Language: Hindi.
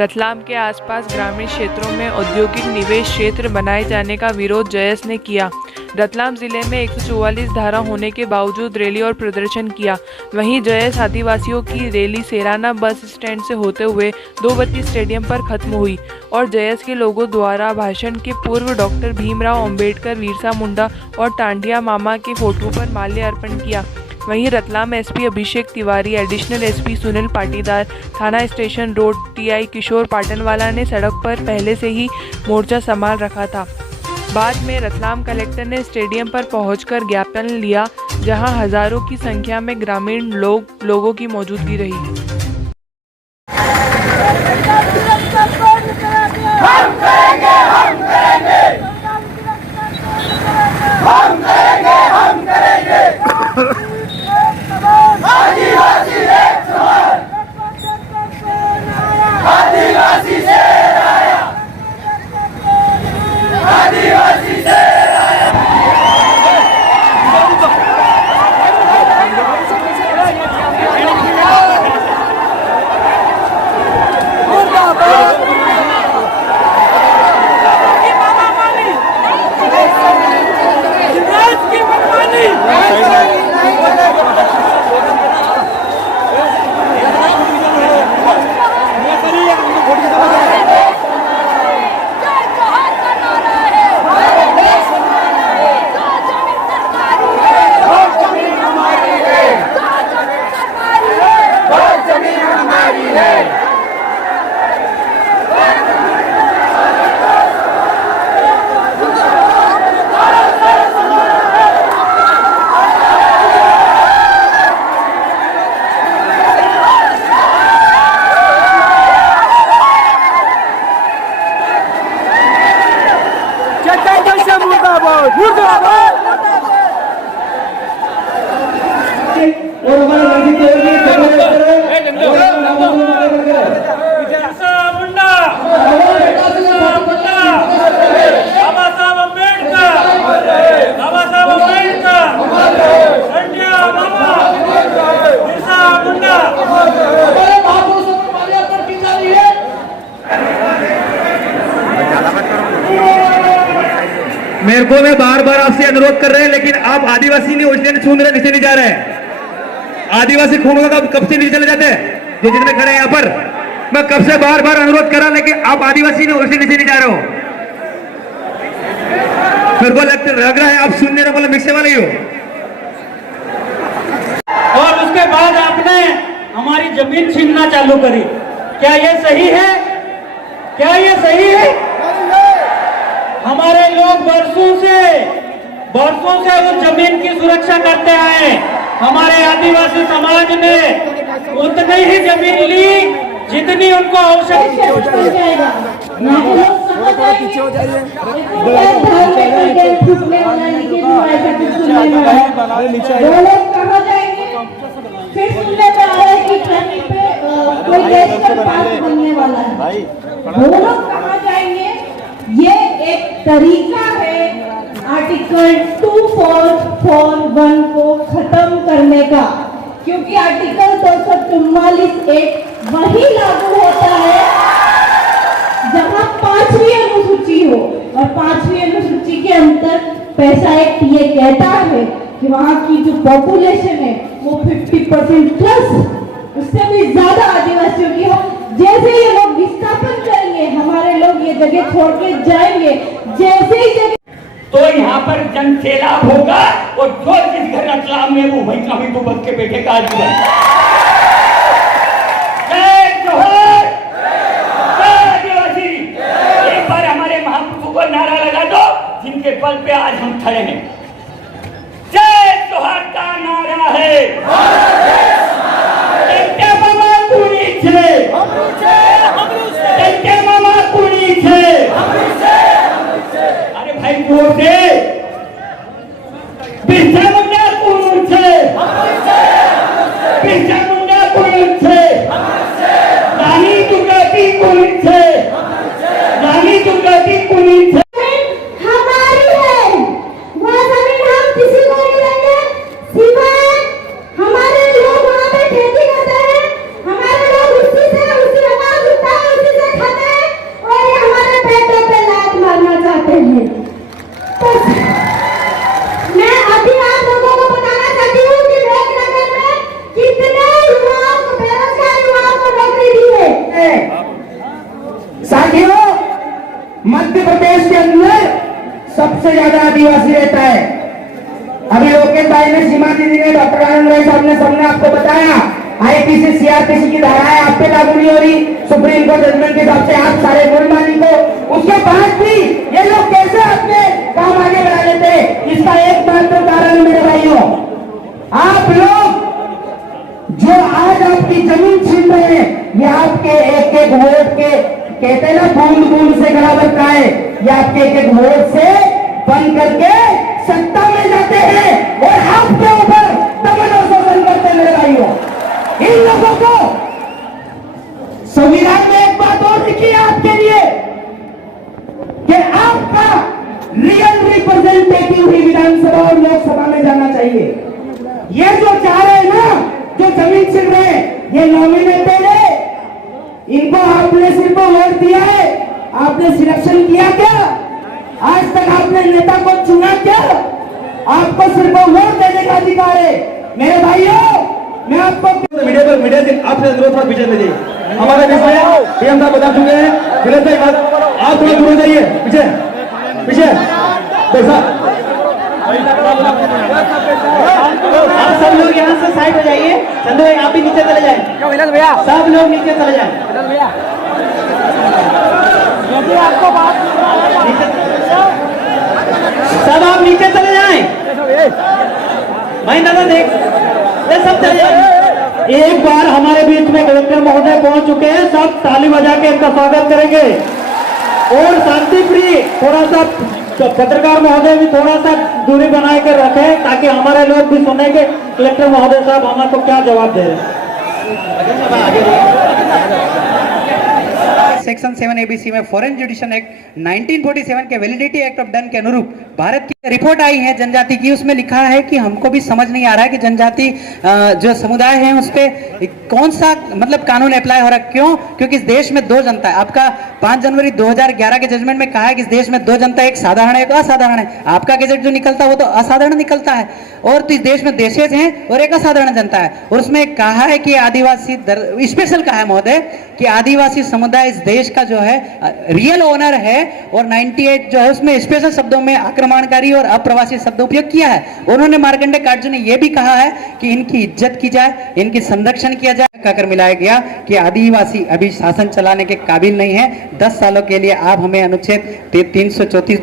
रतलाम के आसपास ग्रामीण क्षेत्रों में औद्योगिक निवेश क्षेत्र बनाए जाने का विरोध जयस ने किया। रतलाम जिले में 144 धारा होने के बावजूद रैली और प्रदर्शन किया। वहीं जयस आदिवासियों की रैली सेराना बस स्टैंड से होते हुए 2 बत्ती स्टेडियम पर खत्म हुई और जयस के लोगों द्वारा भाषण के पूर्व डॉक्टर भीमराव अंबेडकर, बिरसा मुंडा और टांडिया मामा के फोटो पर माल्य अर्पण किया। वहीं Ratlam SP Abhishek Tiwari, additional SP Sunil Patidar, थाना स्टेशन रोड टीआई किशोर पाटनवाला ने सड़क पर पहले से ही मोर्चा संभाल रखा था। बाद में रतलाम कलेक्टर ने स्टेडियम पर पहुंचकर ज्ञापन लिया, जहां हजारों की संख्या में ग्रामीण लोगों की मौजूदगी रही। मेरे को मैं बार बार आपसे अनुरोध कर रहे हैं, लेकिन आप आदिवासी नहीं उछले छूंद रहे, नीचे नहीं जा रहे हैं। आदिवासी खून का कब से नीचे चले जाते हैं जो जितने खड़े हैं यहाँ पर। मैं कब से बार बार अनुरोध कर रहा, लेकिन आप आदिवासी नहीं उछले नीचे नहीं जा रहे हो। मेरे को लग रहा है आप सुनने वाले मिक्से वाले ही हो। और उसके बाद आपने हमारी जमीन छीनना चालू करी। क्या ये सही है? क्या ये सही है? हमारे लोग बरसों से उस जमीन की सुरक्षा करते आए। हमारे आदिवासी समाज ने उतनी ही जमीन ली जितनी उनको आवश्यकता ये एक तरीका है आर्टिकल 2441 को खत्म करने का, क्योंकि आर्टिकल 244 वही लागू होता है जहां 5वीं अनुसूची हो, और 5वीं अनुसूची के अंतर पैसा एक्ट ये कहता है कि वहां की जो पॉपुलेशन है वो 50% प्लस, उससे भी ज्यादा आदिवासियों की हो। जैसे ये लोग विस्थापन करेंगे, हमारे लोग ये जगह छोड़ के जाएंगे, जैसे ही जगह तो यहाँ पर जन सैलाब होगा और जो जिस घर रतलाम में वो वहीं कहीं तो बच के बैठे का आदिवासी। जय जोहर, जय आदिवासी। एक बार हमारे महापुरुषों को नारा लगा दो जिनके बल पे आज हम खड़े हैं। जय जोहर का नारा है। अरे भाई वोट दे, बिरसा मुंडा कौन है? बिरसा मुंडा कौन है? रानी दुर्गावती कौन है? रानी दुर्गावती कौन है? हमारी है, वह जमीन हम किसी को नहीं देंगे, सिवाय हमारे लोग वहाँ पे खेती करते हैं, हमारे लोग उसी से उसी अनाज उठाते हैं, उसी से मैं अभी आप लोगों को बताना चाहती हूँ कि मेघनगर में कितने युवाओं को, बेरोजगार युवाओं को नौकरी दी है। साथियों, मध्य प्रदेश के अंदर सबसे ज्यादा आदिवासी रहता है। अभी लोकेश भाई ने, सीमा दीदी ने, डॉक्टर आनंद भाई साहब ने, सबने आपको बताया आईपीसी सीआरपीसी की धाराएं आप पे लागू नहीं हो रही, सुप्रीम कोर्ट जजमेंट के हिसाब से आप सारे गुणमानी को, उसके बाद भी ये लोग कैसे अपने काम आगे बढ़ा लेते हैं? इसका एकमात्र कारण मेरे भाइयों, आप लोग जो आज आपकी जमीन छीन रहे हैं, ये आपके एक एक वोट के, कहते हैं ना बूंद बूंद से गला भरता है, ये आपके एक एक वोट से बन करके सत्ता में जाते हैं और आपके ऊपर दमन और शोषण करते हैं मेरे भाइयों। इन लोगों को संविधान में एक बात और लिखी है आपके लिए कि आपका रियल रिप्रेजेंटेटिव ही विधानसभा और लोकसभा में जाना चाहिए। ये जो चाह रहे हैं ना, जो जमीन छीन रहे हैं, ये नॉमिनेटेड है, इनको आपने सिर्फ वोट दिया है, आपने सिलेक्शन किया क्या? आज तक आपने नेता को चुना क्या? आपको सिर्फ वोट देने का अधिकार है। मेरे भाइयों, मैं आपको मीडिया से आपसे अनुरोध था, पीछे जाइए। हमारे बीच में पीएम साहब बता चुके हैं, विनोद भाई आप थोड़ा दूर हो जाइए, पीछे पीछे आप सब लोग यहाँ से साइड हो जाइए। चंदू भाई आप भी नीचे चले जाएं। सब लोग नीचे चले जाएं। यदि आपको बात सब आप नीचे चले जाएं। भाई दादा देख, ये सब चले जाएं। एक बार हमारे बीच में कलेक्टर महोदय पहुंच चुके हैं, सब ताली बजा के इनका स्वागत करेंगे। और शांति प्रिय थोड़ा सा पत्रकार महोदय भी थोड़ा सा दूरी बना कर रखें, ताकि हमारे लोग भी सुने कि कलेक्टर महोदय साहब हमारे को क्या जवाब दे रहे हैं। सेक्शन 7 एबीसी में फॉरेन जुडिशन एक्ट 1947 के वैलिडिटी एक्ट ऑफ डन के अनुरूप भारत की रिपोर्ट आई है जनजाति की, उसमें लिखा है कि हमको भी समझ नहीं आ रहा है कि जनजाति जो समुदाय है उस पर कौन सा मतलब कानून अप्लाई हो रहा है। क्यों? क्योंकि इस देश में दो जनता है। आपका 5 जनवरी 2011 के जजमेंट में कहा है कि इस देश में दो जनता, एक साधारण है, एक असाधारण है। आपका गजट जो निकलता है वो तो असाधारण निकलता है, और तो इस देश में देशज हैं और एक असाधारण जनता है। और उसमें कहा है कि आदिवासी स्पेशल कहा है महोदय कि आदिवासी समुदाय इस देश का जो है रियल ओनर है, और 98 जो है उसमें स्पेशल शब्दों में आक्रमणकारी और अप्रवासी शब्द उपयोग किया है। उन्होंने मार्कंडे काटजू ने यह भी कहा है कि इनकी इज्जत की जाए, इनकी संरक्षण किया जाए। कहकर मिलाया गया कि आदिवासी अभी शासन चलाने के काबिल नहीं है। 10 सालों के लिए आप हमें अनुच्छेद 334